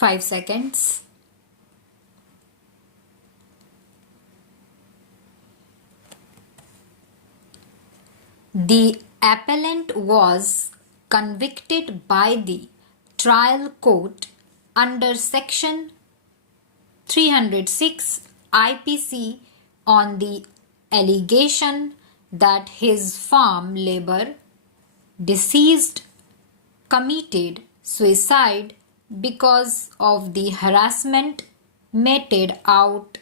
5 seconds. The appellant was convicted by the trial court under section 306 IPC on the allegation that his farm labor deceased committed suicide because of the harassment meted out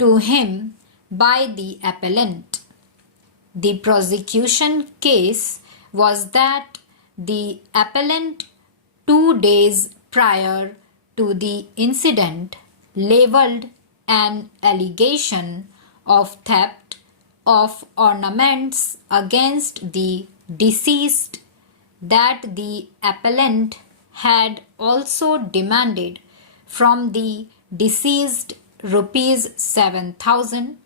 to him by the appellant. The prosecution case was that the appellant 2 days prior to the incident leveled an allegation of theft of ornaments against the deceased that the appellant had also demanded from the deceased rupees 7,000,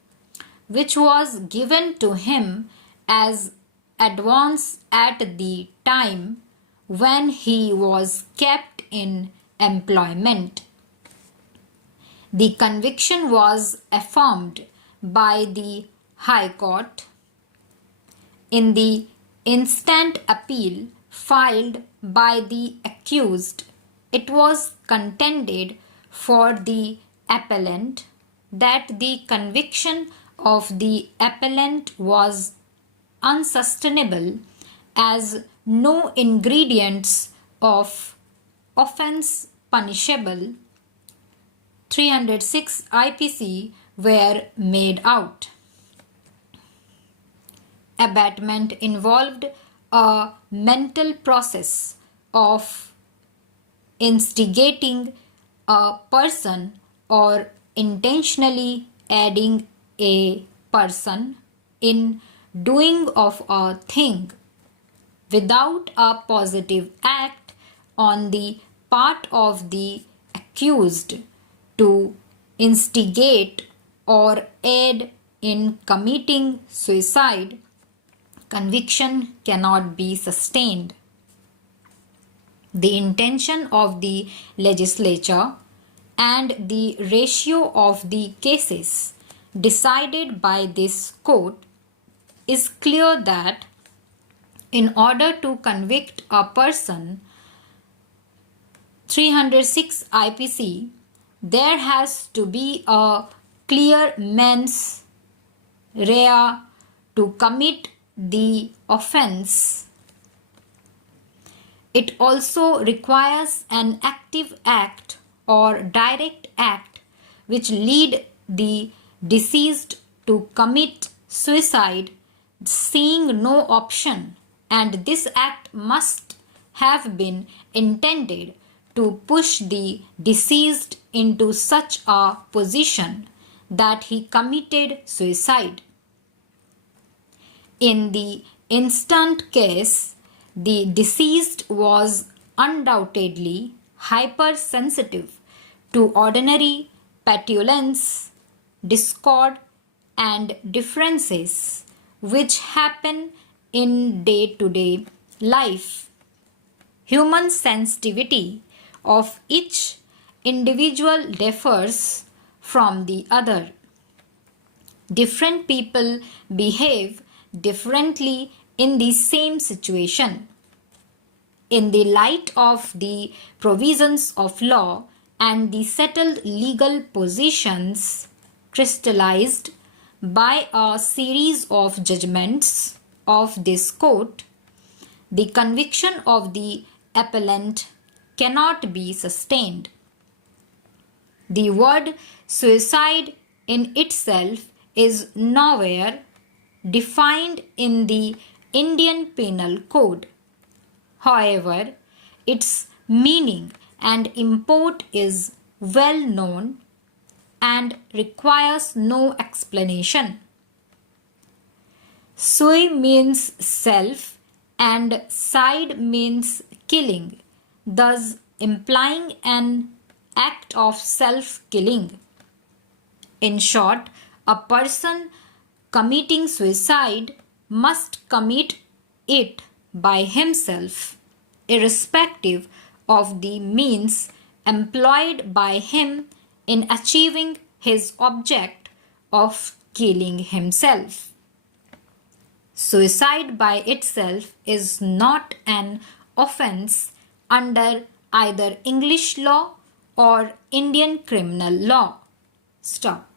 which was given to him as advance at the time when he was kept in employment. The conviction was affirmed by the High Court. In the instant appeal filed by the accused, it was contended for the appellant that the conviction of the appellant was unsustainable as no ingredients of offense punishable 306 IPC were made out. Abatement involved a mental process of instigating a person or intentionally aiding a person in doing of a thing without a positive act on the part of the accused to instigate or aid in committing suicide. Conviction cannot be sustained. The intention of the legislature and the ratio of the cases decided by this court is clear that in order to convict a person 306 IPC, there has to be a clear mens rea to commit the offense. It also requires an active act or direct act which lead the deceased to commit suicide, seeing no option, and this act must have been intended to push the deceased into such a position that he committed suicide. In the instant case, the deceased was undoubtedly hypersensitive to ordinary petulance, discord, and differences which happen in day-to-day life. Human sensitivity of each individual differs from the other. Different people behave differently in the same situation. In the light of the provisions of law and the settled legal positions crystallized by a series of judgments of this court, the conviction of the appellant cannot be sustained. The word suicide in itself is nowhere defined in the Indian Penal Code. However, its meaning and import is well known and requires no explanation. Sui means self and side means killing, thus implying an act of self-killing. In short, a person committing suicide must commit it by himself, irrespective of the means employed by him in achieving his object of killing himself. Suicide by itself is not an offense under either English law or Indian criminal law. Stop.